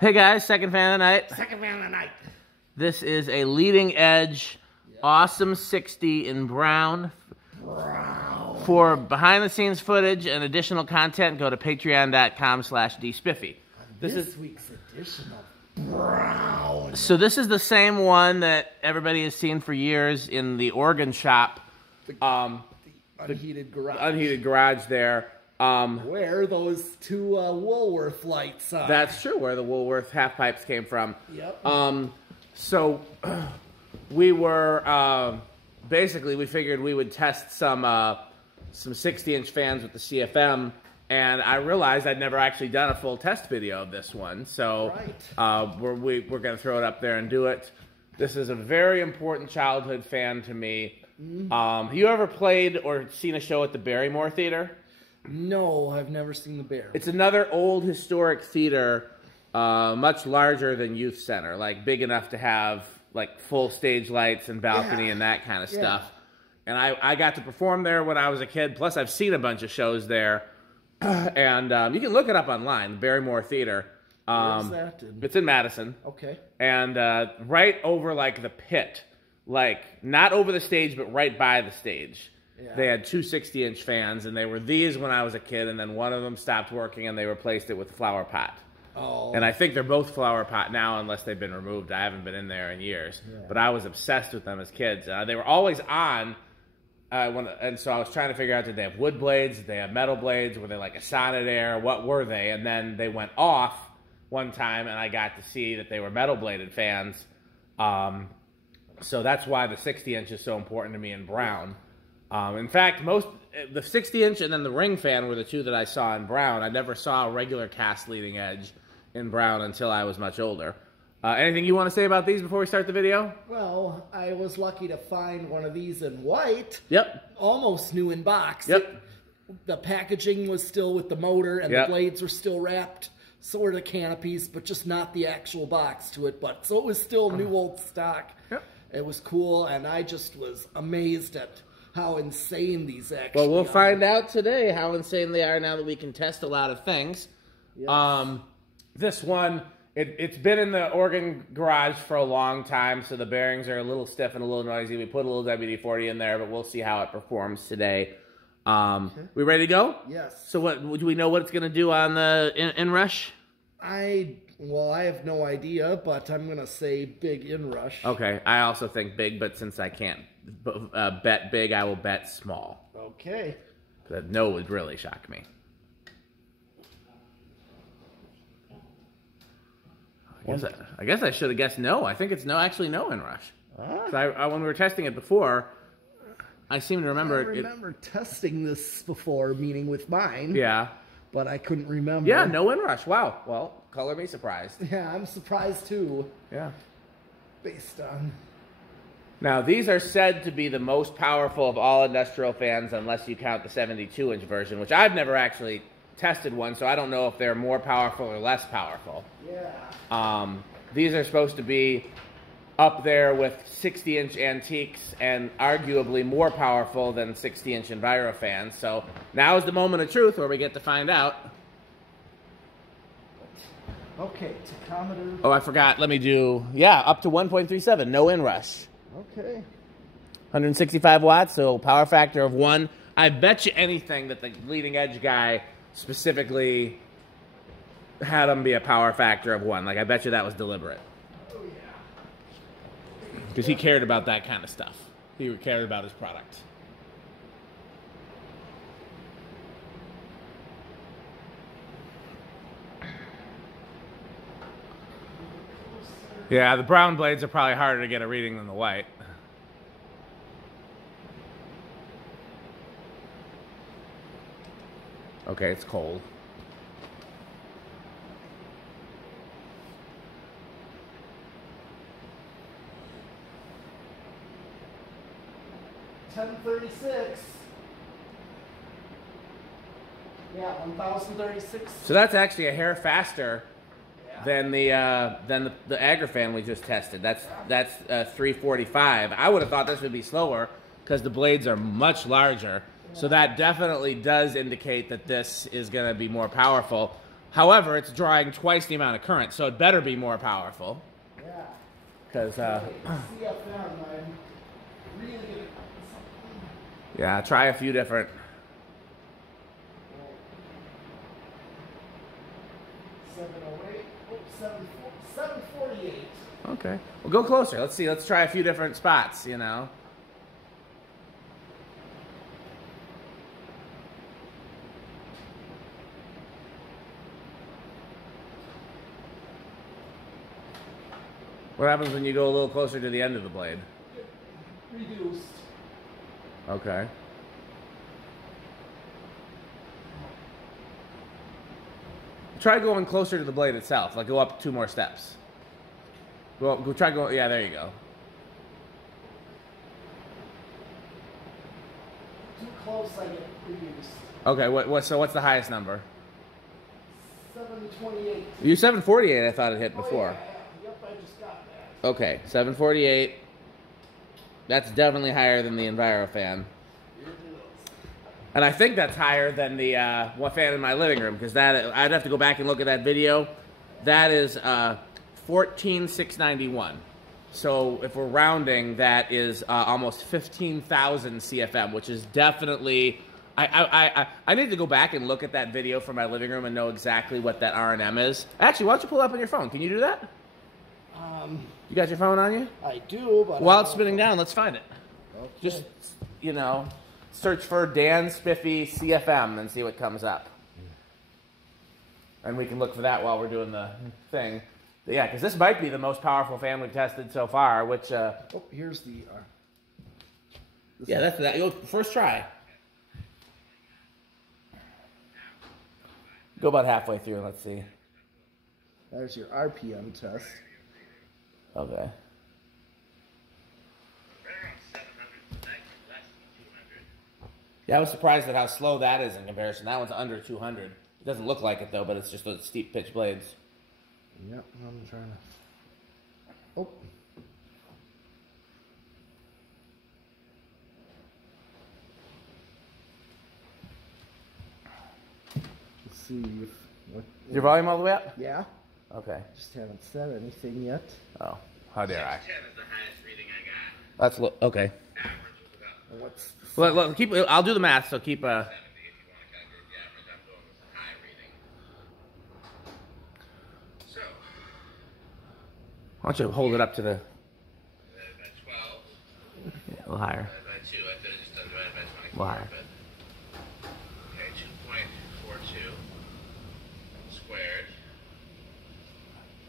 Hey guys, second fan of the night. Second fan of the night. This is a leading edge, awesome 60 in brown. For behind the scenes footage and additional content, go to patreon.com/dspiffy. This week's edition of brown. So this is the same one that everybody has seen for years in the organ shop. The unheated garage. Unheated garage there. Where those two Woolworth lights are. That's true, where the Woolworth half pipes came from. Yep. So we were, basically we figured we would test some 60-inch fans with the CFM, and I realized I'd never actually done a full test video of this one. So we're going to throw it up there and do it. This is a very important childhood fan to me. Have you ever played or seen a show at the Barrymore Theater? No, I've never seen the Bear. It's another old historic theater, much larger than Youth Center, like big enough to have like full stage lights and balcony and that kind of stuff. And I got to perform there when I was a kid. Plus, I've seen a bunch of shows there. And you can look it up online, the Barrymore Theater. Where's that? It's in Madison. Okay. And right over like the pit, like not over the stage, but right by the stage. Yeah. They had two 60-inch fans, and they were these when I was a kid, and then one of them stopped working, and they replaced it with a flower pot. Oh. And I think they're both flower pot now, unless they've been removed. I haven't been in there in years. Yeah. But I was obsessed with them as kids. They were always on, and so I was trying to figure out, did they have wood blades? Did they have metal blades? Were they like a Sonair? What were they? And then they went off one time, and I got to see that they were metal-bladed fans. So that's why the 60-inch is so important to me in brown. In fact, the 60-inch and then the ring fan were the two that I saw in brown. I never saw a regular cast leading edge in brown until I was much older. Anything you want to say about these before we start the video? Well, I was lucky to find one of these in white. Yep. Almost new in box. Yep. The packaging was still with the motor, and the blades were still wrapped. So were the canopies, but just not the actual box to it. So it was still new old stock. Yep. It was cool, and I just was amazed at how insane these actually are. Well, we'll find out today how insane they are now that we can test a lot of things. Yes. This one, it's been in the organ garage for a long time, so the bearings are a little stiff and a little noisy. We put a little WD-40 in there, but we'll see how it performs today. We ready to go? Yes. So do we know what it's going to do on the inrush? Well, I have no idea, but I'm going to say big inrush. Okay, I also think big, but since I can't bet big, I will bet small. Okay. No would really shock me. I guess I should have guessed no. I think it's actually no inrush. When we were testing it before, I seem to remember. I remember testing this before, meaning with mine. Yeah. But I couldn't remember. Yeah, no inrush. Wow. Well, color me surprised. Yeah, I'm surprised too. Yeah. Based on. Now, these are said to be the most powerful of all industrial fans, unless you count the 72-inch version, which I've never actually tested one, so I don't know if they're more powerful or less powerful. Yeah. These are supposed to be up there with 60-inch antiques and arguably more powerful than 60-inch Enviro fans. So now is the moment of truth where we get to find out. Okay, tachometer. Oh, I forgot. Let me do, up to 1.37, no inrush. Okay. 165 watts, so power factor of 1. I bet you anything that the leading edge guy specifically had them be a power factor of 1. Like, I bet you that was deliberate. Oh, yeah. Because he cared about that kind of stuff. He cared about his product. Yeah, the brown blades are probably harder to get a reading than the white. Okay, it's cold. $1036. Yeah, 1,036. So that's actually a hair faster than the Agrifan we just tested. That's 345. I would have thought this would be slower because the blades are much larger. So that definitely does indicate that this is going to be more powerful. However, it's drawing twice the amount of current, so it better be more powerful. Yeah. Because, CFM, I'm really good. yeah, try a few different. 708, 748. Okay. Well, go closer. Let's see. Let's try a few different spots, you know. What happens when you go a little closer to the end of the blade? Reduced. Okay. Try going closer to the blade itself. Like, go up 2 more steps. Go try going. Yeah, there you go. Too close, I get reduced. Okay. So what's the highest number? 728. You 748. I thought it hit before. Yeah. Yep, I just got that. Okay, 748. That's definitely higher than the EnviroFan. And I think that's higher than the one fan in my living room, because that I'd have to go back and look at that video. That is 14,691. So if we're rounding, that is almost 15,000 CFM, which is definitely. I need to go back and look at that video from my living room and know exactly what that R&M is. Actually, why don't you pull it up on your phone? Can you do that? You got your phone on you? I do, but While it's spinning down, let's find it. Okay. Just, you know, search for Dan Spiffy CFM and see what comes up. And we can look for that while we're doing the thing. But yeah, because this might be the most powerful fan we've tested so far, which... oh, here's the... yeah, that's that. Go first try. Go about halfway through, let's see. There's your RPM test. Okay. Yeah, I was surprised at how slow that is in comparison. That one's under 200. It doesn't look like it, though, but it's just those steep pitch blades. Yep, I'm trying to... Oh. Let's see if... What, Is your volume all the way up? yeah. Okay. Just haven't said anything yet. Oh, how dare I? 10 is the highest reading I got. That's okay. Average was about What's... Well, keep. I'll do the math. So keep. 70 if you want to calculate the average. I'm doing this high reading. So, Why don't you hold it up to the divided by 12, a little higher? divided by 2. I could have just done divided by 24. Why? But, okay, 2.42 squared.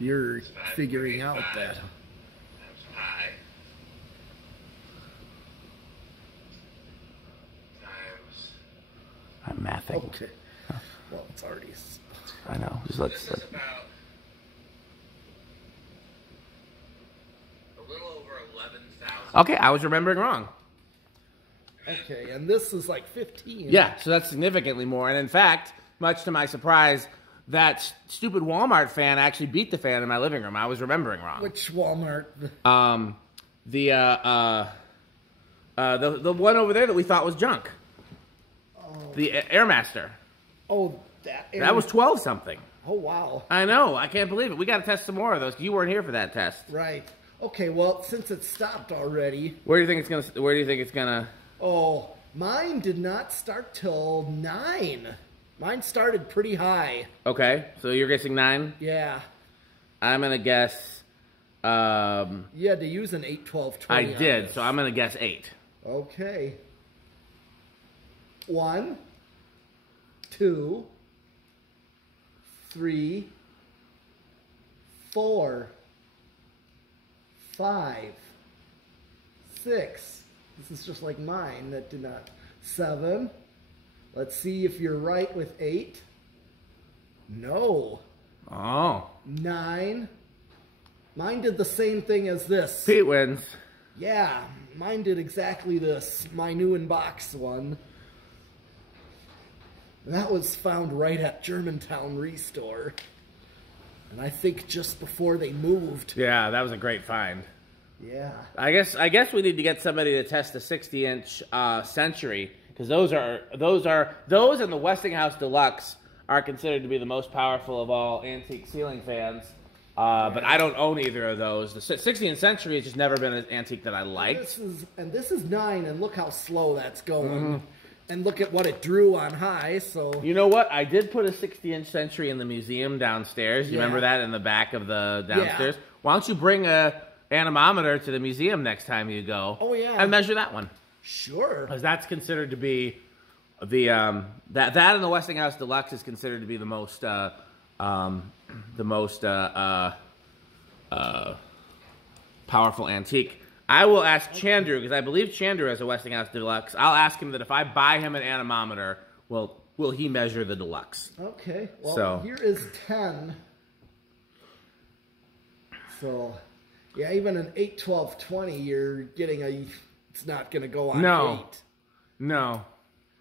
You're figuring out that. Times pi. Times. I'm mathing. Okay. Well, it's already... I know. Just This let's. is about a little over 11,000. Okay, I was remembering wrong. Okay, and this is like 15. Yeah, so that's significantly more. And in fact, much to my surprise, that stupid Walmart fan actually beat the fan in my living room. I was remembering wrong. Which Walmart? The one over there that we thought was junk. Oh, The Airmaster. oh that. That was 12 something. Oh, wow. I know. I can't believe it. We got to test some more of those. You weren't here for that test. Right. Okay, well, since it stopped already. Where do you think it's gonna? Where do you think it's gonna? Oh, mine did not start till 9. Mine started pretty high. Okay, so you're guessing 9. Yeah. I'm gonna guess. You had to use an 8, 12, 20. I did, so I'm gonna guess 8. Okay. 1, 2, 3, 4, 5, 6. This is just like mine that did not. 7. Let's see if you're right with 8. No. Oh. 9. Mine did the same thing as this. Pete wins. Yeah, mine did exactly this. My new in-box one. That was found right at Germantown Restore. And I think just before they moved. Yeah, that was a great find. Yeah. I guess we need to get somebody to test a 60-inch Century, because those and the Westinghouse Deluxe are considered to be the most powerful of all antique ceiling fans. But I don't own either of those. The 60th Century has just never been an antique that I liked. This is 9, and look how slow that's going. And look at what it drew on high. So you know what? I did put a 60th Century in the museum downstairs. You remember that in the back of the downstairs? Yeah. Why don't you bring a anemometer to the museum next time you go? Oh yeah, and measure that one. Sure. Because that's considered to be the that and the Westinghouse Deluxe is considered to be the most powerful antique. I will ask Chandru, because I believe Chandru has a Westinghouse Deluxe. I'll ask him that if I buy him an anemometer, will he measure the Deluxe? Okay. Well, here is 10. So, yeah, even an 8, 12, 20, you're getting it's not going to go on 8. No.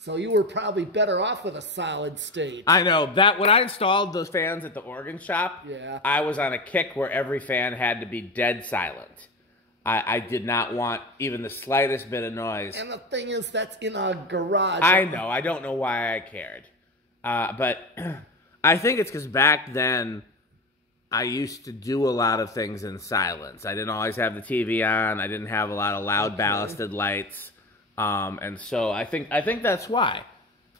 So you were probably better off with a solid state. I know. That when I installed those fans at the organ shop, I was on a kick where every fan had to be dead silent. I did not want even the slightest bit of noise. And the thing is, that's in a garage. I know. I don't know why I cared. But I think it's because back then, I used to do a lot of things in silence. I didn't always have the TV on. I didn't have a lot of loud ballasted lights. And so I think that's why.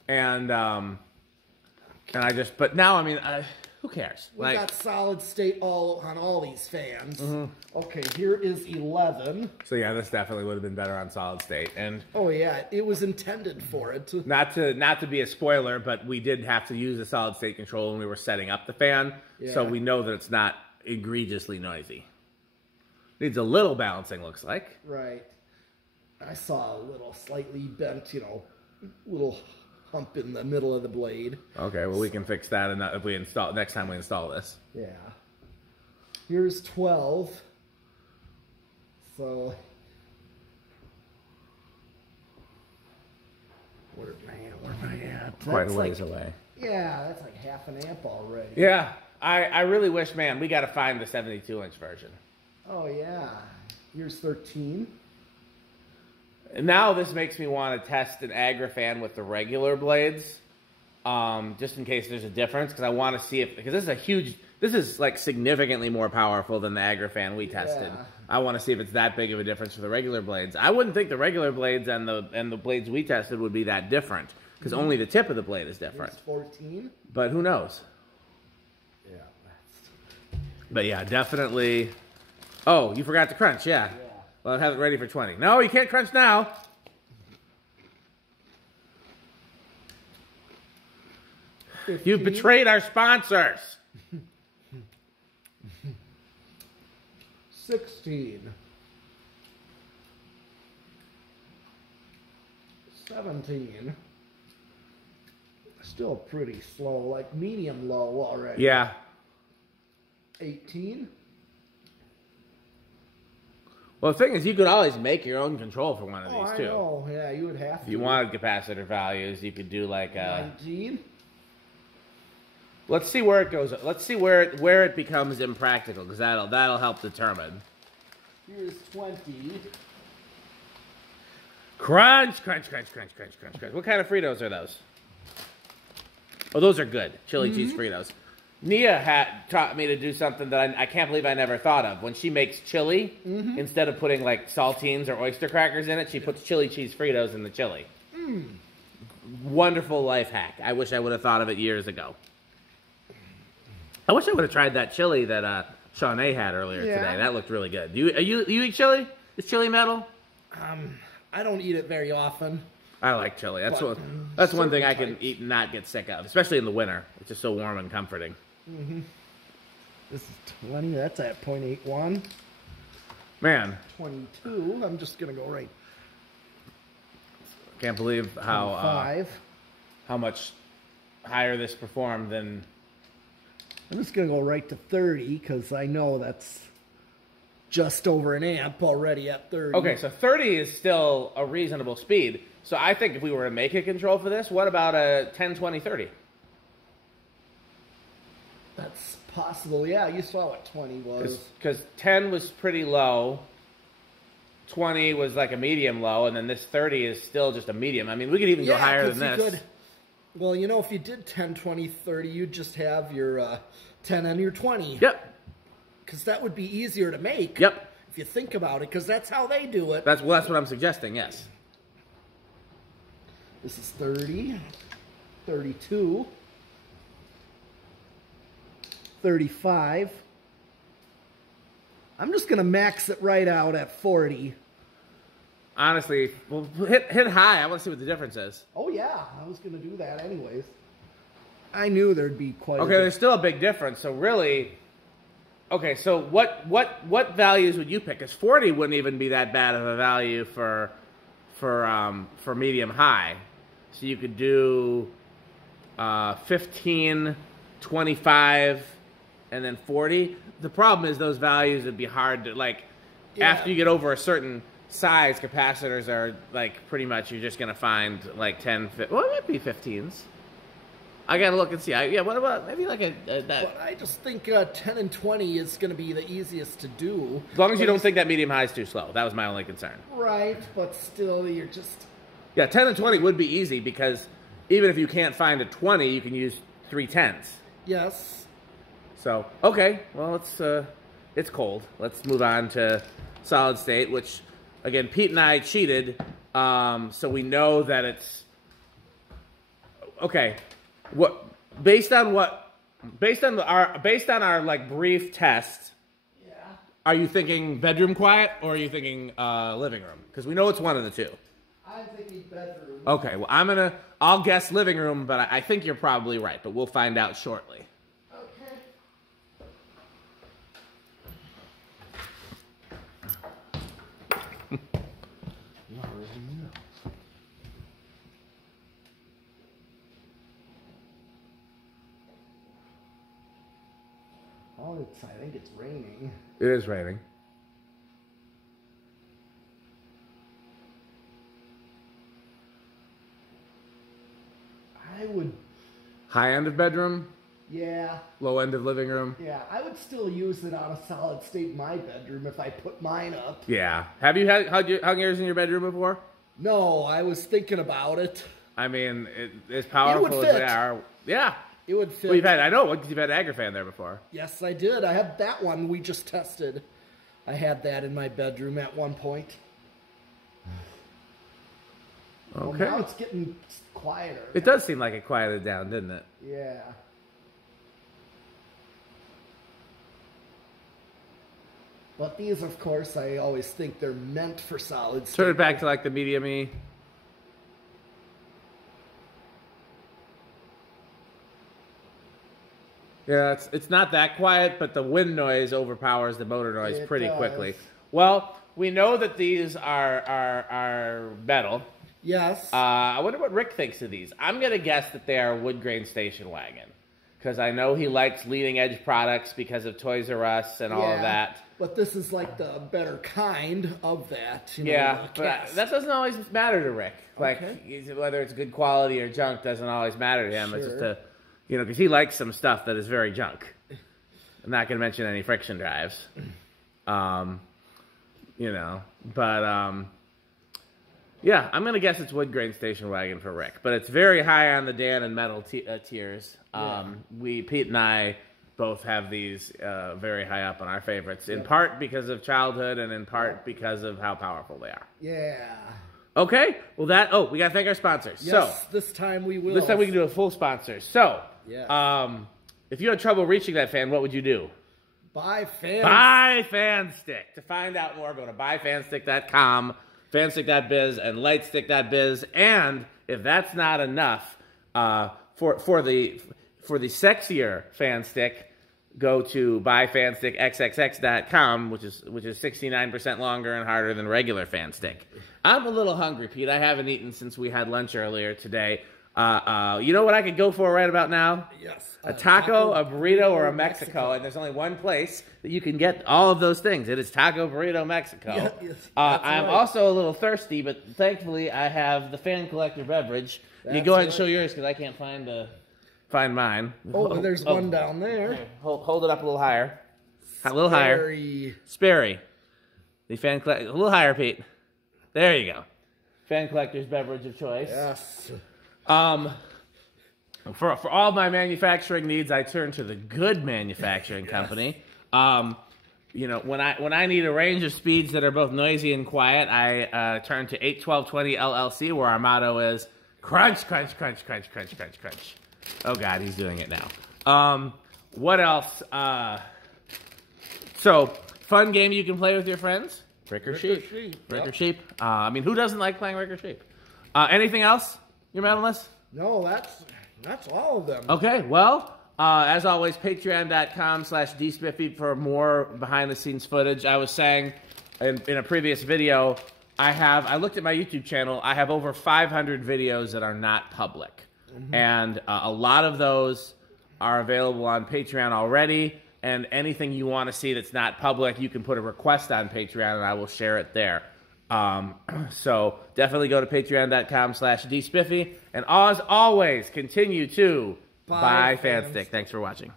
And I just, but now, I mean, who cares? We got solid state on all these fans. Okay, here is 11. So yeah, this definitely would have been better on solid state. And oh yeah, it was intended for it. Not to be a spoiler, but we did have to use a solid state control when we were setting up the fan. So we know that it's not egregiously noisy. Needs a little balancing, looks like. Right. I saw a little slightly bent, little hump in the middle of the blade. Okay, well we can fix that if we install next time we install this. Yeah. Here's 12. So where am I at? Quite a ways away. Yeah, that's like half an amp already. Yeah. I really wish, man, we got to find the 72-inch version. Oh yeah. Here's 13. Now this makes me want to test an Agra fan with the regular blades, just in case there's a difference, because I want to see if, because this is like significantly more powerful than the Agra fan we tested. Yeah. I want to see if it's that big of a difference for the regular blades. I wouldn't think the regular blades and the blades we tested would be that different, because only the tip of the blade is different. It's 14. But who knows? Yeah. But yeah, definitely. Oh, you forgot to crunch, yeah. Well, I'll have it ready for 20. No, you can't crunch now. You've betrayed our sponsors. 16. 17. Still pretty slow, like medium low already. Yeah. 18. Well, the thing is, you could always make your own control for one of these, too. Oh, yeah, you would have to. If you wanted capacitor values, you could do like 19. Let's see where it goes. Let's see where it becomes impractical, because that'll help determine. Here's 20. Crunch, crunch, crunch, crunch, crunch, crunch, crunch. What kind of Fritos are those? Oh, those are good. Chili cheese Fritos. Nia taught me to do something that I can't believe I never thought of. When she makes chili, instead of putting like saltines or oyster crackers in it, she puts chili cheese Fritos in the chili. Wonderful life hack. I wish I would have thought of it years ago. I wish I would have tried that chili that Shawnee had earlier today. That looked really good. You eat chili? Is chili metal? I don't eat it very often. I like chili. That's one thing I can eat and not get sick of, especially in the winter. It's just so warm and comforting. This is 20. That's at 0.81. Man. 22. I'm just going to go right. Can't believe how much higher this performed than... I'm just going to go right to 30 because I know that's just over an amp already at 30. Okay, so 30 is still a reasonable speed. So I think if we were to make a control for this, what about a 10, 20, 30? That's possible. Yeah, you saw what 20 was. Because 10 was pretty low. 20 was like a medium low, and then this 30 is still just a medium. I mean, we could even go higher than this. Well, you know, if you did 10, 20, 30, you'd just have your 10 and your 20. Yep. Because that would be easier to make. Yep. If you think about it, because that's how they do it. That's what I'm suggesting, yes. This is 30, 32, 35. I'm just going to max it right out at 40. Honestly, well, hit high. I want to see what the difference is. Oh, yeah. I was going to do that anyways. I knew there'd be quite Okay, there's still a big difference. So really, okay, so what values would you pick? Because 40 wouldn't even be that bad of a value for medium high. So you could do 15, 25, and then 40. The problem is those values would be hard to, like, after you get over a certain size, capacitors are, like, pretty much you're just going to find, like, 10, well, it might be 15s. I got to look and see. Yeah, what about maybe like that? But I just think 10 and 20 is going to be the easiest to do. As long as you don't think that medium high is too slow. That was my only concern. Right, but still, you're just... Yeah, 10 and 20 would be easy because even if you can't find a 20, you can use 3 10s. Yes. So, okay, well, it's cold. Let's move on to solid state, which, again, Pete and I cheated, so we know that it's... Okay, based on our like brief test, yeah. Are you thinking bedroom quiet or are you thinking living room? Because we know it's one of the two. I'm thinking bedroom. Okay, well, I'll guess living room, but I think you're probably right, but we'll find out shortly. Okay. Oh, I think it's raining. It is raining. I would... High end of bedroom, Yeah. low end of living room. Yeah, I would still use it on a solid state in my bedroom if I put mine up. Yeah. Have you hung yours in your bedroom before? No, I was thinking about it. I mean, as powerful as they are. Yeah. It would fit. Well, I know, because you've had Agrifan there before. Yes, I did. I had that one we just tested. I had that in my bedroom at one point. Okay. Well, now it's getting quieter. It does seem like it quieted down, didn't it? Yeah. But these, of course, I always think they're meant for solid state. Turn it back to like the medium-y. Yeah, it's not that quiet, but the wind noise overpowers the motor noise pretty quickly. Well, we know that these are metal. Yes. I wonder what Rick thinks of these. I'm going to guess that they are wood grain station wagon. Because I know he likes leading edge products because of Toys R Us and all of that. But this is like the better kind of that. You know, yeah, but that doesn't always matter to Rick. Like, whether it's good quality or junk doesn't always matter to him. Sure. It's just because he likes some stuff that is very junk. I'm not going to mention any friction drives. Yeah, I'm going to guess it's wood grain station wagon for Rick. But it's very high on the Dan and metal tiers. Pete and I both have these very high up on our favorites, in part because of childhood and in part because of how powerful they are. Yeah. Okay, well we got to thank our sponsors. Yes, so this time we will. This time we can do a full sponsor. So, if you had trouble reaching that fan, what would you do? Buy Fanstick. To find out more, go to buyfanstick.com, fanstick.biz, and lightstick.biz. And if that's not enough, for the sexier Fanstick, go to buyfanstickxxx.com, which is 69% longer and harder than regular Fanstick. I'm a little hungry, Pete. I haven't eaten since we had lunch earlier today. You know what I could go for right about now? Yes. A taco, a burrito, or a Mexico. And there's only one place that you can get all of those things. It is Taco Burrito Mexico. Yeah, yes, I'm also a little thirsty, but thankfully I have the Fan Collector beverage. You go ahead and show yours because I can't find mine. Oh, there's one down there. Hold it up a little higher. A little higher. Sperry. The Fan Collector. A little higher, Pete. There you go. Fan Collector's beverage of choice. Yes. For all my manufacturing needs, I turn to the Good Manufacturing Company. You know, when I need a range of speeds that are both noisy and quiet, I turn to 81220 LLC, where our motto is crunch, crunch, crunch, crunch, crunch, crunch, crunch. Oh God, he's doing it now. What else? So, fun game you can play with your friends. Brick or sheep. Brick or sheep. I mean, who doesn't like playing brick or sheep? Anything else? Your mailing list? No, that's all of them. Okay, well, as always, patreon.com/dspiffy for more behind-the-scenes footage. I was saying in a previous video, I looked at my YouTube channel. I have over 500 videos that are not public. And a lot of those are available on Patreon already. And anything you want to see that's not public, you can put a request on Patreon, and I will share it there. So definitely go to patreon.com/dspiffy. And as always, continue to buy Fanstick. Thanks for watching.